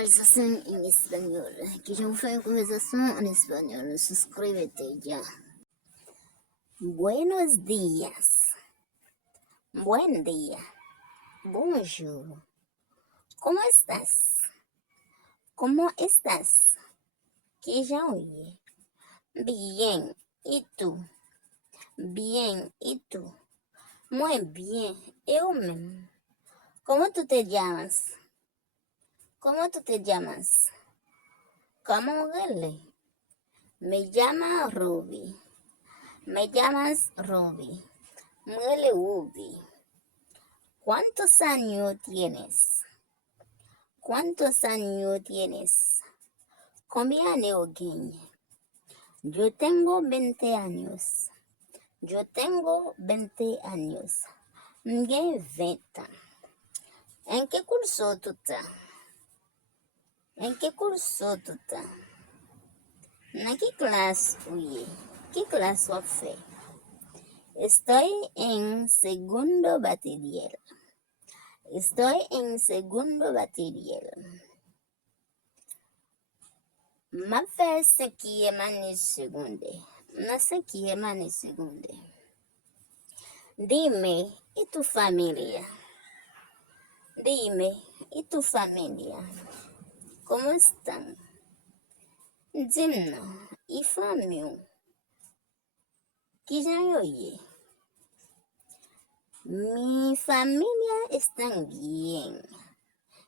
conversación en español. Que yo fue una conversación en español. Suscríbete ya. Buenos días. Buen día. Bonjour. ¿Cómo estás? ¿Cómo estás? ¿Qué ya oye? Bien. ¿Y tú? Bien. ¿Y tú? Muy bien. Eu mesmo. ¿Cómo tú te llamas? ¿Cómo tú te llamas? ¿Cómo huele? Me llama Ruby. Me llamas Ruby. Muele Ruby. ¿Cuántos años tienes? ¿Cuántos años tienes? Combien d'années? Yo tengo 20 años. Yo tengo 20 años. J'ai 20 ans. ¿En qué curso tú estás? ¿En qué curso tú estás? ¿En qué clase, oye? ¿Qué clase haces? Estoy en segundo bachiller. Estoy en segundo bachiller. Ma fais cinquième année secondaire. Na cinquième année secondaire. Dime, ¿y tu familia? Dime, ¿y tu familia? ¿Cómo están? Dime, ¿y familia? ¿Qué ya oye? Mi familia están bien.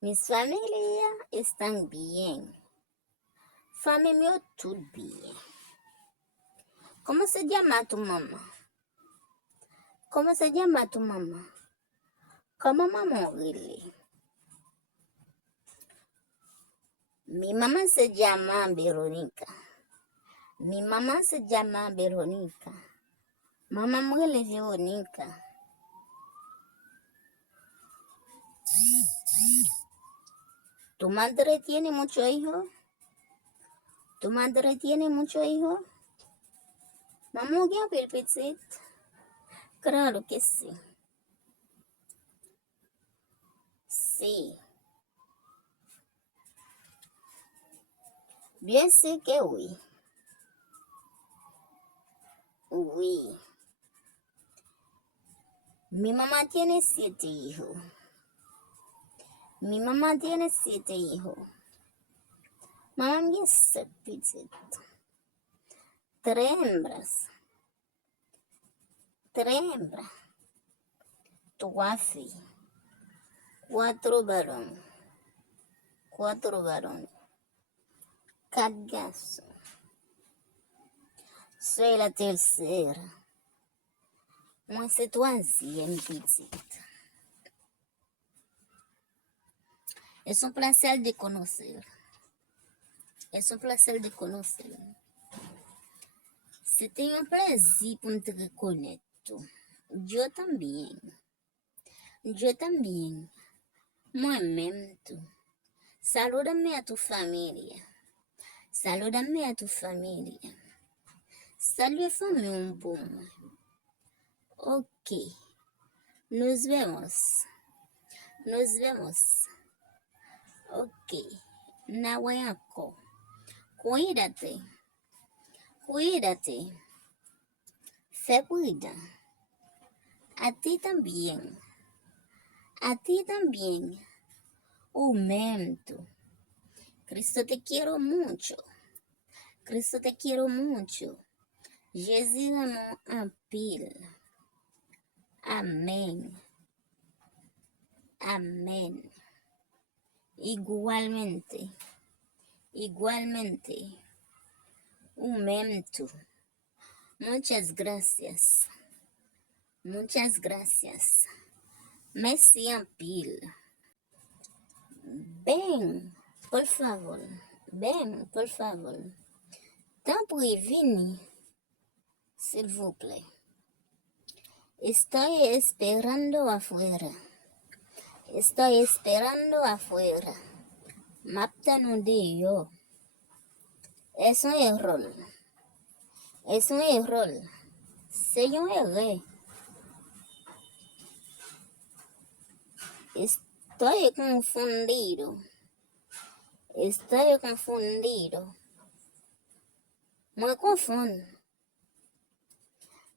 Mis familias están bien. Familia, tout bien. ¿Cómo se llama tu mamá? ¿Cómo se llama tu mamá? ¿Cómo mamá huele? Mi mamá se llama Verónica. Mi mamá se llama Verónica. Mamá huele Verónica. ¿Tu madre tiene muchos hijos? ¿Tu madre tiene muchos hijos? Mamá, ¿qué el petit? Claro que sí. Sí. Bien sé que oui. Oui. Mi mamá tiene 7 hijos. Mi mamá tiene 7 hijos. Mamá tiene 7 petites. 3 hembras. 3 hembras. 3 filles. 4 varones. 4 varones. 4 garçons. Soy la tercera. Moi, c'est troisième petite. Es un placer de conocer. Es un placer de conocer. C'était un plaisir pour te reconnaître. Yo también. Yo también. Moi-même tú. Salúdame a tu familia. Salúdame a tu familia. Salut familia un bon. Ok. Nos vemos. Nos vemos. Ok. Nawayako. Cuídate. Cuídate. Se cuida. A ti también. A ti también. Un momento. Cristo te quiero mucho. Cristo te quiero mucho. Jésus m'aime en pile. Amén. Amén. Igualmente. Igualmente. Un momento. Muchas gracias. Muchas gracias. Merci en pile. Ven, por favor. Ven, por favor. Temps pour y venir, s'il vous plaît. Estoy esperando afuera. Estoy esperando afuera. Mapta no de yo. Es un error. Es un error. C'est un error. Estoy confundido. Estoy confundido. Me confundo.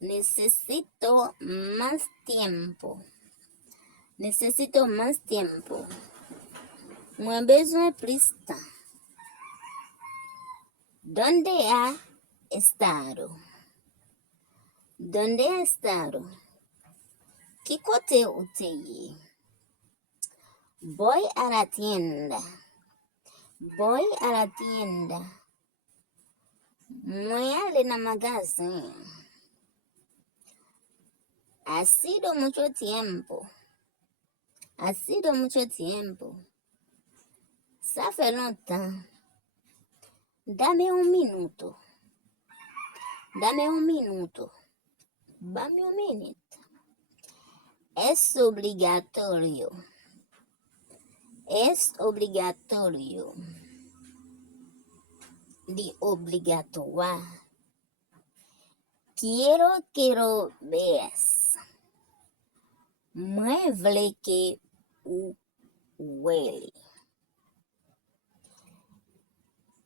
Necesito más tiempo. Necesito más tiempo. Moi besoin plus temps. ¿Dónde ha estado? ¿Dónde ha estado? ¿Qué côté usted? Voy a la tienda. Voy a la tienda. Voy al magazine. Ha sido mucho tiempo. Ha sido mucho tiempo. Ça fait longtemps. Dame un minuto. Dame un minuto. Dame un minuto. Es obligatorio. Es obligatorio. De obligatoire. Quiero que lo veas. Mueble que huele.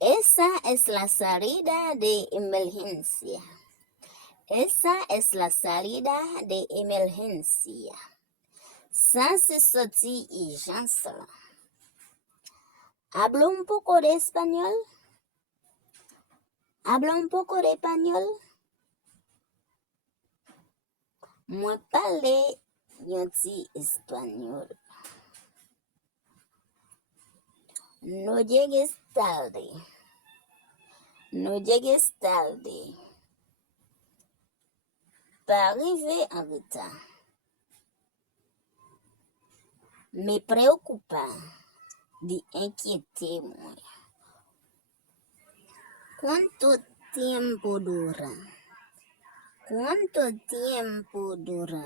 Esa es la salida de emergencia. Esa es la salida de emergencia. Ça c'est sorti urgence. ¿Hablo un poco de español? ¿Hablo un poco de español? Moi parle un petit español. No llegues tarde. No llegues tarde. Pas arriver en retard. Me preocupa de inquietarme. ¿Cuánto tiempo dura? ¿Cuánto tiempo dura?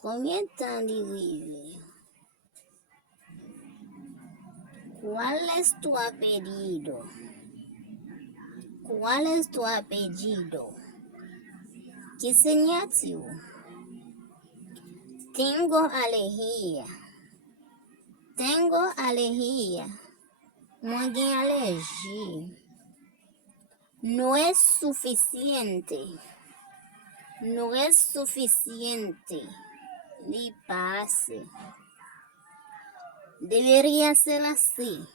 Combien de temps d'arriver? ¿Cuál es tu apellido? ¿Cuál es tu apellido? ¿Qué significa? Tengo alergia. Tengo alergia. Moi j'ai alergia. No es suficiente. No es suficiente. Ni pase. Debería ser así.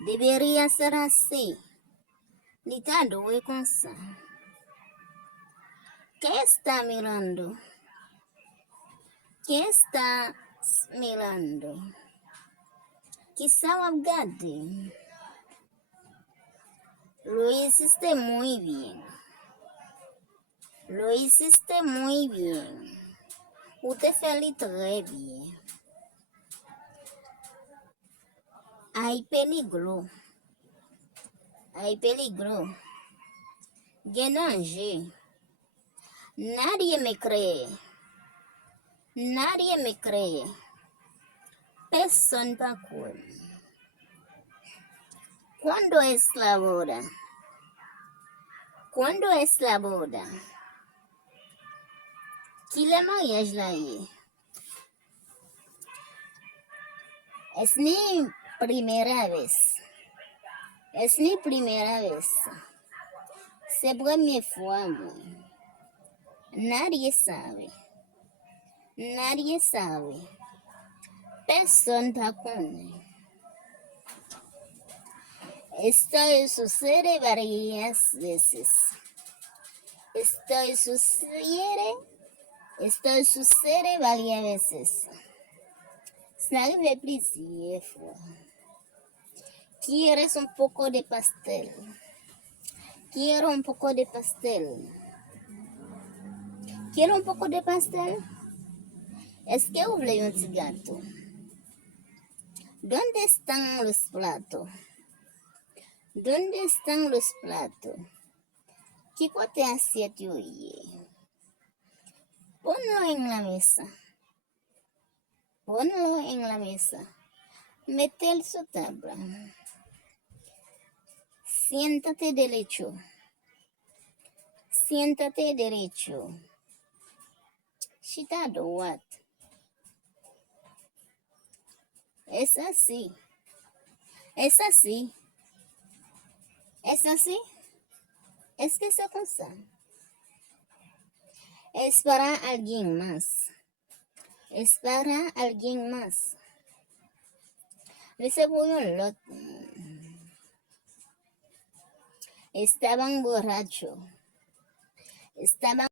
Debería ser así. Ni tanto es con ça. ¿Qué está mirando? ¿Qué está mirando? Quizá regarde. Lo hiciste muy bien. Lo hiciste muy bien. Usted fait très bien. Hay peligro. Hay peligro. Qué danger. Nadie me cree. Nadie me cree. Personne ne croit. ¿Cuándo es la boda? ¿Cuándo es la boda? ¿Qui le mariage là? Es mi primera vez. Es mi primera vez. C'est première fois, moi. Nadie sabe. Nadie sabe. Personne ne connaît. Esto sucede varias veces. Esto sucede varias veces. Ça arrive plusieurs fois. ¿Quieres un poco de pastel? Quiero un poco de pastel. ¿Quiero un poco de pastel? Es que hubo un cigarro. ¿Dónde están los platos? ¿Dónde están los platos? ¿Qué te hace hoy? Ponlo en la mesa. Ponlo en la mesa. Mete en su tabla. Siéntate derecho. Siéntate derecho. Sit down, what? Es así. Es así. Es así. Es que se cosa. Es para alguien más. Es para alguien más. Dice Lot. Estaban borrachos. Estaban